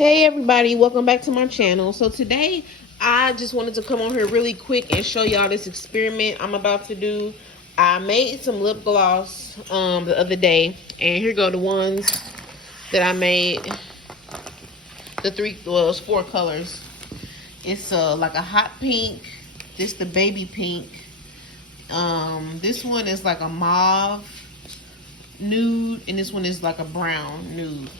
Hey everybody, welcome back to my channel. So today I just wanted to come on here really quick and show y'all this experiment I'm about to do. I made some lip gloss the other day, and here go the ones that I made. It's 4 colors. It's like a hot pink, this the baby pink. This one is like a mauve nude, and this one is like a brown nude.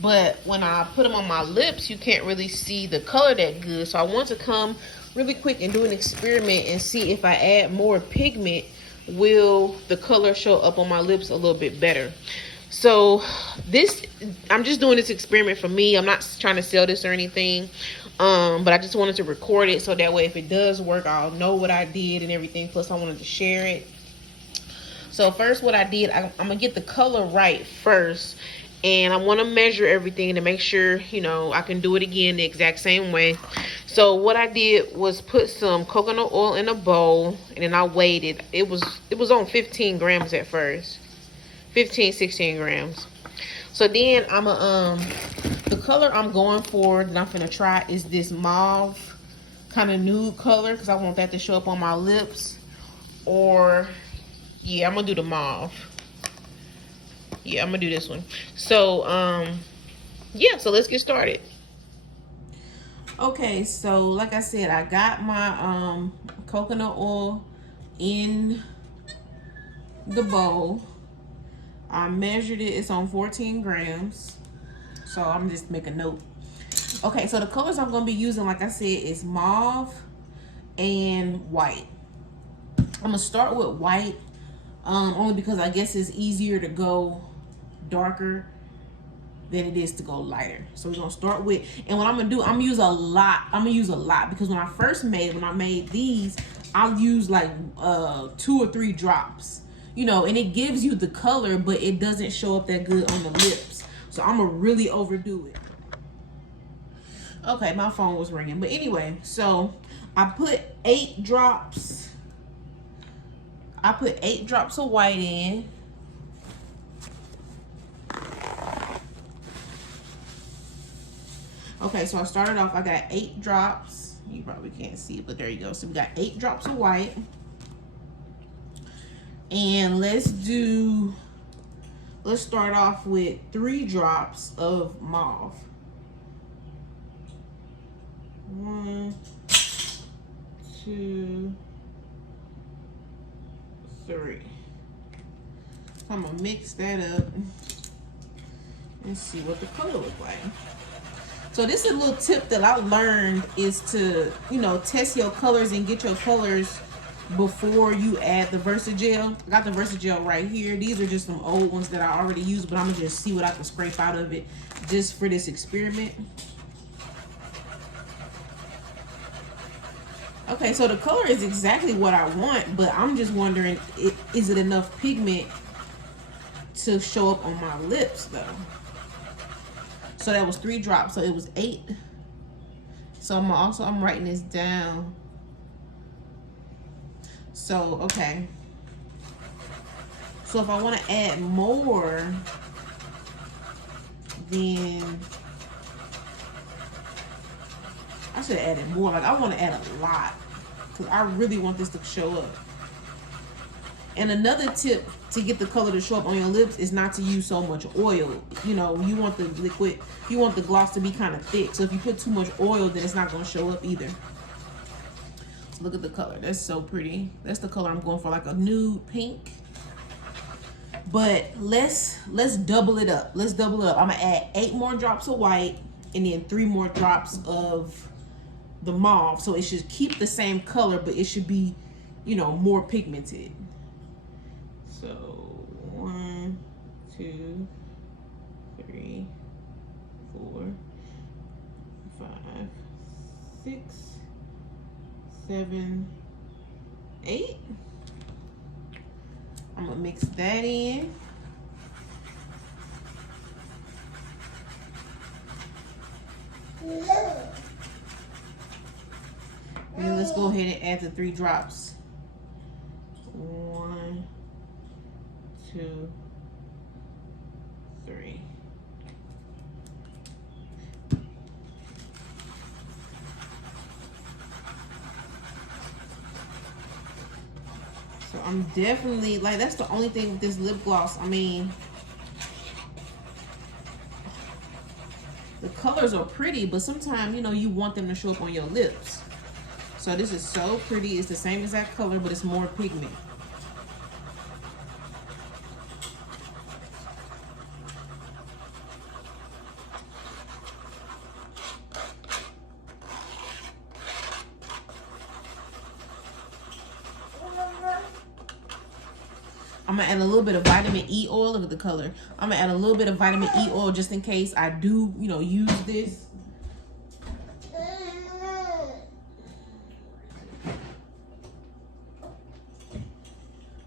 But when I put them on my lips, you can't really see the color that good. So I want to come really quick and do an experiment and see if I add more pigment, will the color show up on my lips a little bit better. So I'm just doing this experiment for me. I'm not trying to sell this or anything. But I just wanted to record it so that way if it does work, I'll know what I did and everything. Plus I wanted to share it. So first what I did, I'm gonna get the color right first, and I want to measure everything to make sure, I can do it again the exact same way. So what I did was put some coconut oil in a bowl, and then I weighed it. It was on 15 grams at first. 16 grams. So then the color I'm going for that I'm gonna try is this mauve kind of nude color, because I want that to show up on my lips. Or yeah, I'm gonna do the mauve. Yeah, I'm gonna do this one. So yeah, so let's get started. Okay, so like I said, I got my coconut oil in the bowl. I measured it. It's on 14 grams. So I'm just making a note. Okay, so the colors I'm gonna be using, like I said, is mauve and white. I'm gonna start with white, only because I guess it's easier to go darker than it is to go lighter. So we're gonna start with, and what I'm gonna do, I'm gonna use a lot because when I made these, I'll use like 2 or 3 drops, and it gives you the color, but it doesn't show up that good on the lips. So I'm gonna really overdo it. Okay, my phone was ringing, but anyway, so I put 8 drops. I put 8 drops of white in. Okay, so I started off, I got 8 drops. You probably can't see it, but there you go. So we got 8 drops of white. And let's start off with 3 drops of mauve. 1, 2, 3. I'm gonna mix that up and see what the color looks like. So this is a little tip that I learned, is to, test your colors and get your colors before you add the Versagel. I got the Versagel right here. These are just some old ones that I already used, but I'm gonna just see what I can scrape out of it just for this experiment. Okay, so the color is exactly what I want, but I'm just wondering, is it enough pigment to show up on my lips though? So that was 3 drops, so it was 8. So I'm writing this down. So, okay. So if I want to add more, then I should have added more. Like, I want to add a lot, because I really want this to show up. And another tip to get the color to show up on your lips is not to use so much oil. You want the liquid, you want the gloss to be kind of thick. So if you put too much oil, then it's not going to show up either. So look at the color. That's so pretty. That's the color I'm going for, like a nude pink. But let's double it up. Let's double it up. I'm going to add 8 more drops of white and then 3 more drops of the mauve. So it should keep the same color, but it should be, more pigmented. So 1, 2, 3, 4, 5, 6, 7, 8. I'm gonna mix that in. And then let's go ahead and add the 3 drops. 1, 2, 3. I'm definitely, like, that's the only thing with this lip gloss. I mean, the colors are pretty, but sometimes, you know, you want them to show up on your lips. So this is so pretty. It's the same exact color, but it's more pigment. I'm gonna add a little bit of vitamin E oil. Look at the color. I'm gonna add a little bit of vitamin E oil just in case I do, you know, use this.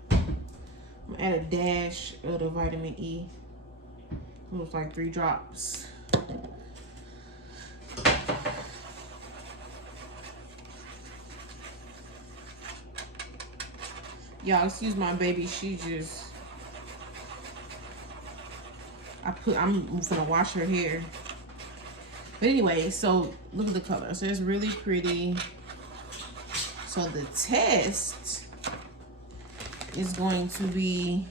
I'm gonna add a dash of the vitamin E. It looks like 3 drops. Y'all, excuse my baby. She just, I'm gonna wash her hair. But anyway, so look at the color. So it's really pretty. So the test is going to be,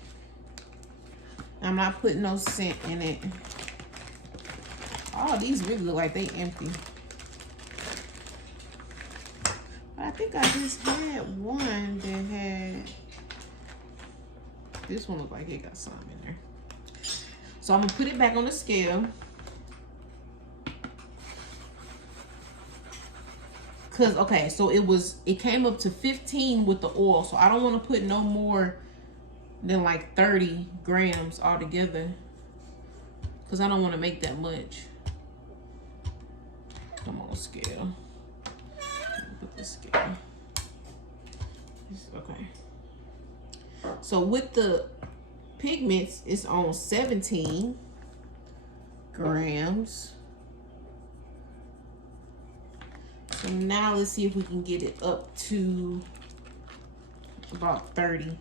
I'm not putting no scent in it. Oh, these really look like they empty. But I think I just had one that had, this one looked like it got some in there. So I'm gonna put it back on the scale. Cause, okay, so it came up to 15 with the oil. So I don't wanna put no more than like 30 grams altogether. Cause I don't wanna make that much. I'm on the scale. Put the scale. Okay. So with the pigments, it's on 17 grams. So now let's see if we can get it up to about 30.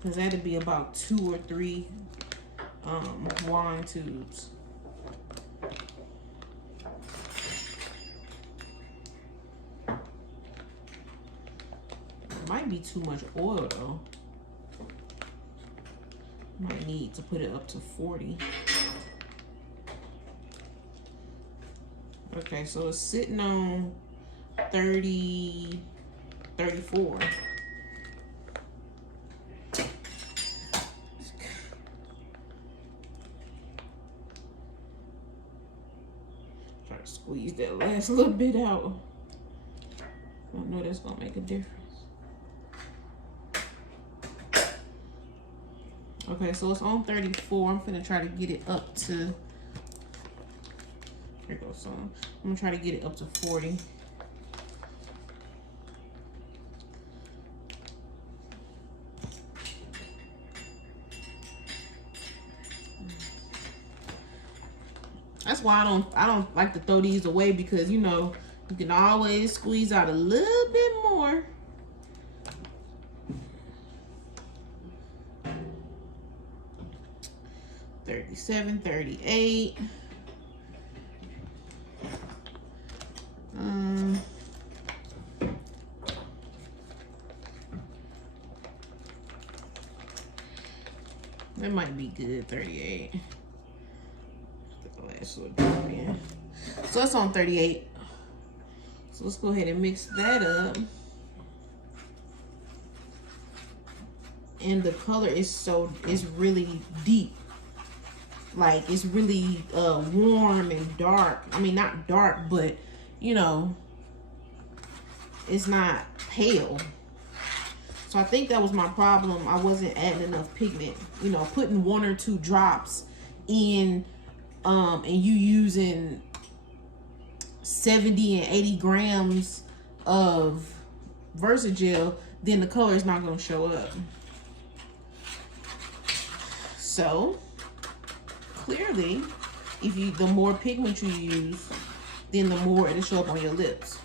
Because that'd be about 2 or 3 wine tubes. Might be too much oil though. Might need to put it up to 40. Okay, so it's sitting on 30, 34. Try to squeeze that last little bit out. I know that's gonna make a difference. Okay, so it's on 34. I'm gonna try to get it up to, here goes some. I'm gonna try to get it up to 40. That's why I don't like to throw these away, because you know you can always squeeze out a little bit more. $37, $38. That might be good. 38. The last little drop in. So that's on 38. So let's go ahead and mix that up. And the color is really deep. Like, it's really warm and dark. I mean, not dark, but, you know, it's not pale. So I think that was my problem. I wasn't adding enough pigment. You know, putting 1 or 2 drops in, and you using 70 and 80 grams of Versagel, then the color is not going to show up. So clearly, the more pigment you use, then the more it'll show up on your lips.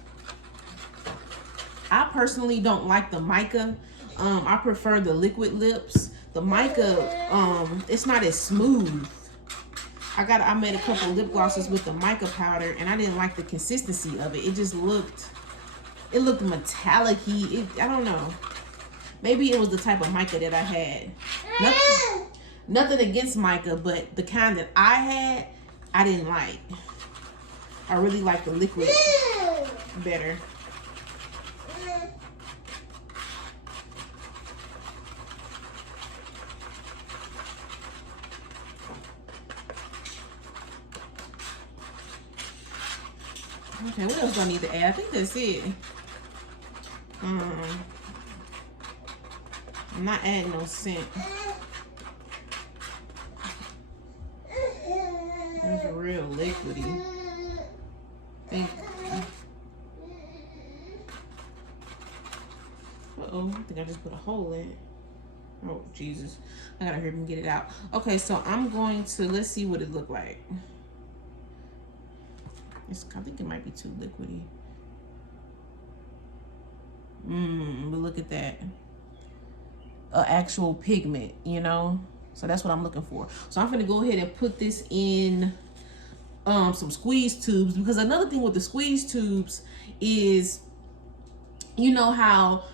I personally don't like the mica. I prefer the liquid lips. The mica, it's not as smooth. I made a couple lip glosses with the mica powder, and I didn't like the consistency of it. It just looked metallic-y. I don't know. Maybe it was the type of mica that I had. Nothing against mica, but the kind that I had, I didn't like. I really like the liquid better. Okay, what else do I need to add? I think that's it. I'm not adding no scent. It's real liquidy. Uh-oh, I think I just put a hole in it. Oh, Jesus. I gotta hurry up and get it out. Okay, so I'm going to, let's see what it looked like. I think it might be too liquidy. But look at that. Actual pigment, you know? So that's what I'm looking for. So I'm gonna go ahead and put this in some squeeze tubes, because another thing with the squeeze tubes is, you know how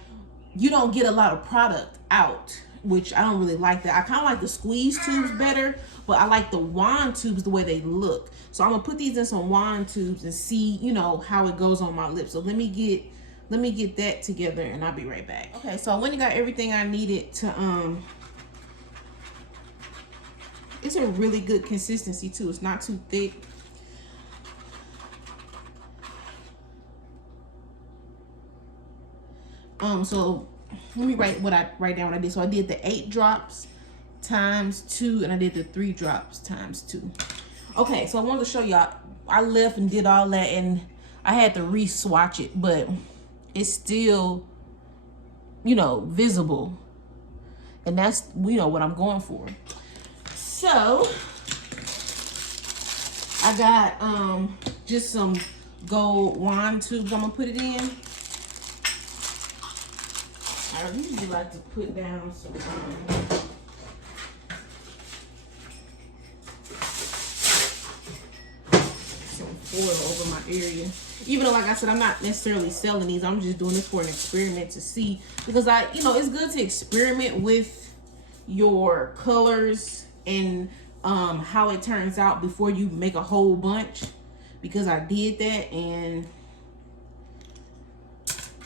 you don't get a lot of product out, which I don't really like that. I kind of like the squeeze tubes better, but I like the wand tubes the way they look. So I'm gonna put these in some wand tubes and see, you know, how it goes on my lips. So let me get that together and I'll be right back. Okay, so I went and got everything I needed to it's a really good consistency too. It's not too thick. So let me write down what I did. So I did the 8 drops times 2, and I did the 3 drops times 2. Okay, so I wanted to show y'all. I left and did all that, and I had to re-swatch it, but it's still, you know, visible, and that's, you know, what I'm going for. So I got just some gold wand tubes. I'm gonna put it in. I usually like to put down some foil over my area. Even though, like I said, I'm not necessarily selling these. I'm just doing this for an experiment to see, because you know, it's good to experiment with your colors and how it turns out before you make a whole bunch, because I did that. And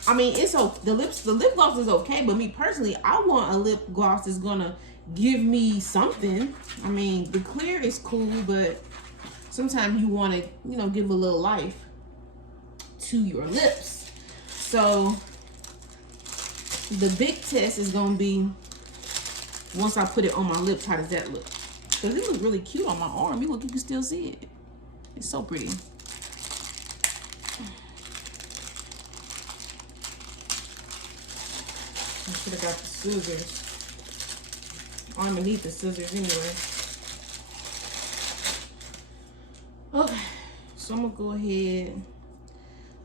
I mean, it's okay. The lip gloss is okay, but me personally, I want a lip gloss that's gonna give me something. I mean, the clear is cool, but sometimes you want to, you know, give a little life to your lips. So the big test is gonna be, once I put it on my lips, how does that look? Because it looks really cute on my arm. You can still see it. It's so pretty. I should have got the scissors. Oh, I'm gonna need the scissors anyway. Okay, so I'm gonna go ahead.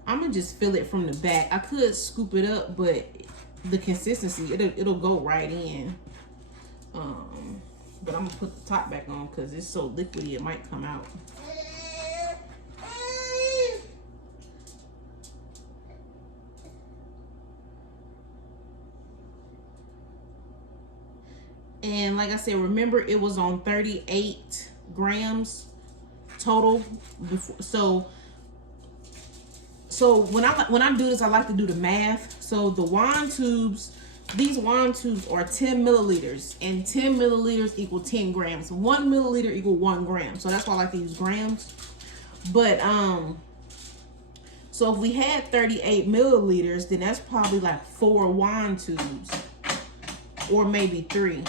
I'm gonna just fill it from the back. I could scoop it up, but the consistency, it'll go right in. But I'm gonna put the top back on because it's so liquidy it might come out. And like I said, remember it was on 38 grams total before. So when I do this, I like to do the math. So the wand tubes, these wand tubes are 10 milliliters, and 10 milliliters equal 10 grams. 1 milliliter equal 1 gram. So that's why I like to use grams. But so if we had 38 milliliters, then that's probably like 4 wand tubes, or maybe 3.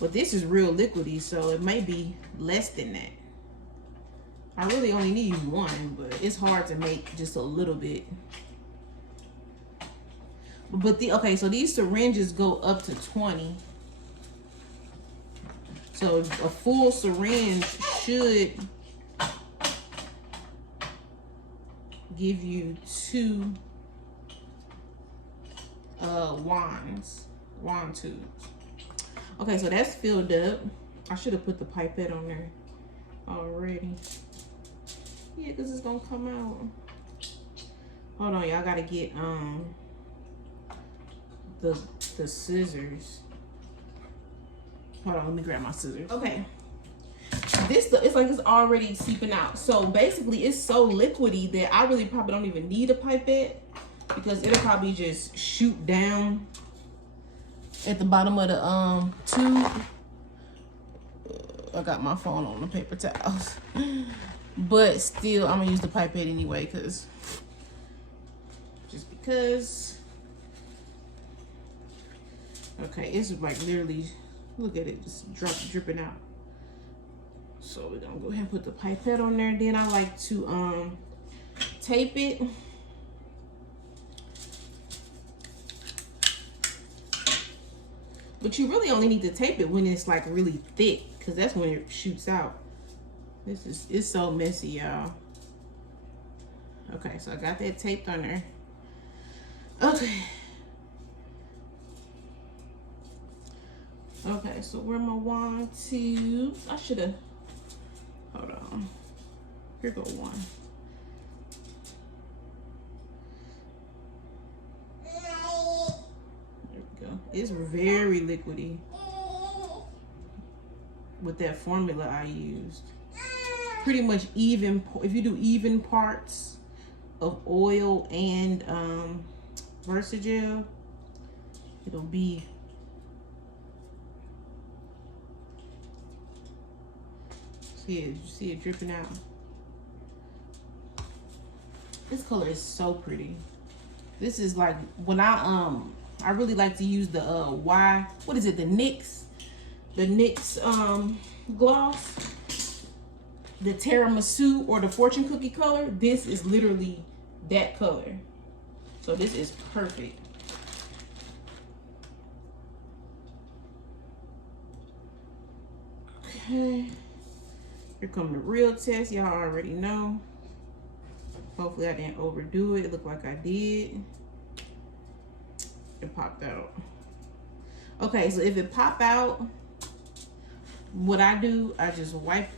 But this is real liquidy, so it may be less than that. I really only need 1, but it's hard to make just a little bit. But okay, so these syringes go up to 20. So a full syringe should give you 2 wand tubes. Okay, so that's filled up. I should have put the pipette on there already. Yeah, because it's gonna come out. Hold on, y'all. Gotta get the scissors. Hold on, let me grab my scissors. Okay. This it's like it's already seeping out. So basically it's so liquidy that I really probably don't even need a pipette, because it'll probably just shoot down at the bottom of the tube. I got my phone on the paper towels. But still, I'm gonna use the pipette anyway, because okay, it's like literally, look at it, just dripping out. So we're gonna go ahead and put the pipette on there. Then I like to tape it. But you really only need to tape it when it's like really thick, because that's when it shoots out. It's so messy, y'all. Okay, so I got that taped on there. Okay. Okay, so where my wand tubes? I should have, hold on. Here go one. There we go. It's very liquidy with that formula I used. Pretty much even, if you do even parts of oil and Versagel, it'll be, you see it dripping out. This color is so pretty. This is like, when I really like to use the what is it, the NYX gloss, the tiramisu or the fortune cookie color. This is literally that color, so this is perfect. Okay, here come the real test. Y'all already know. Hopefully I didn't overdo it. It looked like I did. It popped out. Okay, so if it pop out, what I do, I just wipe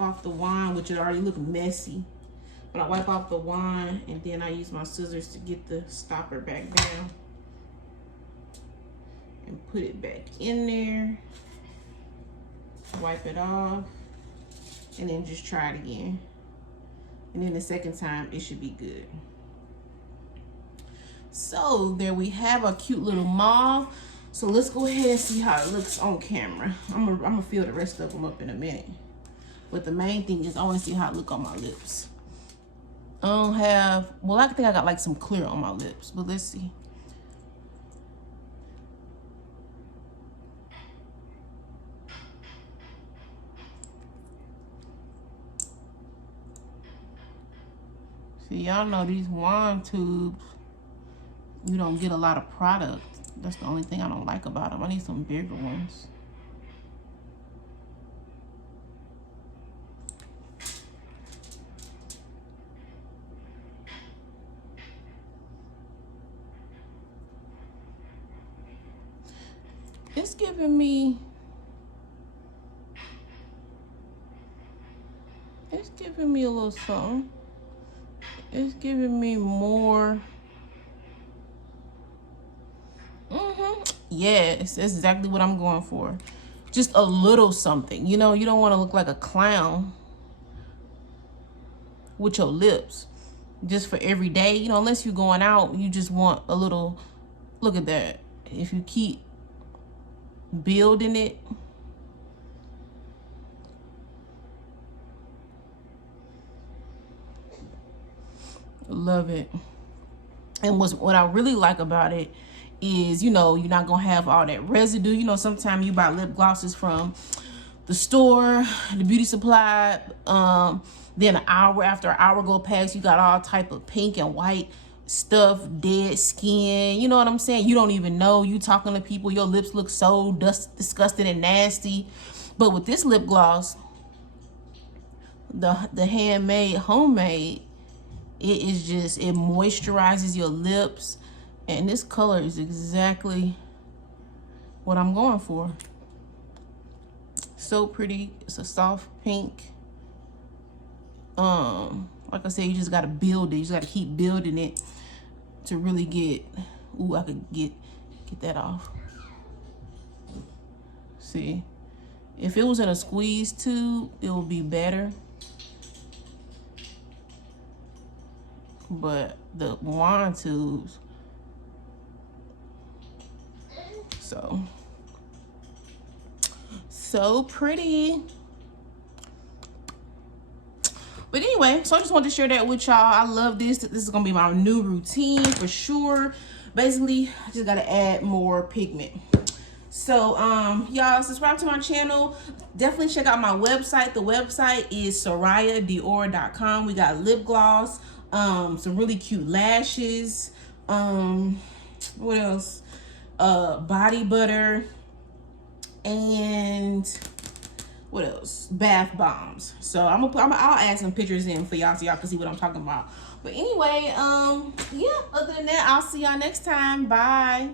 off the wand, which it already looked messy. But I wipe off the wand, and then I use my scissors to get the stopper back down and put it back in there. Wipe it off, and then just try it again. And then the second time, it should be good. So there we have a cute little mauve. So let's go ahead and see how it looks on camera. I'm gonna fill the rest of them up in a minute. But the main thing is I want to see how it look on my lips. I don't have, well, I think I got like some clear on my lips, but let's see. See, y'all know these wand tubes, you don't get a lot of product. That's the only thing I don't like about them. I need some bigger ones. It's giving me a little something. It's giving me more. Yes, that's exactly what I'm going for. Just a little something. You know, you don't want to look like a clown with your lips. Just for every day, you know, unless you're going out, you just want a little, look at that. If you keep building it, love it. And what I really like about it is, you know, you're not gonna have all that residue. You know, sometimes you buy lip glosses from the store, the beauty supply, then after an hour go past, you got all type of pink and white stuff, dead skin, you know what I'm saying? You don't even know. You talking to people, your lips look so disgusting and nasty. But with this lip gloss, the handmade, homemade, it is just, it moisturizes your lips, and this color is exactly what I'm going for. So pretty. It's a soft pink. Like I said, you just gotta build it. You just gotta keep building it to really get Ooh, I could get that off. See, if it was in a squeeze tube, it would be better. But the wand tubes, so pretty. But anyway, so I just wanted to share that with y'all. I love this. This is gonna be my new routine for sure. Basically, I just gotta add more pigment. So y'all, subscribe to my channel. Definitely check out my website. The website is sorayadior.com. We got lip gloss, some really cute lashes, what else, body butter, and what else, bath bombs. So I'll add some pictures in for y'all so y'all can see what I'm talking about. But anyway, yeah, other than that, I'll see y'all next time. Bye.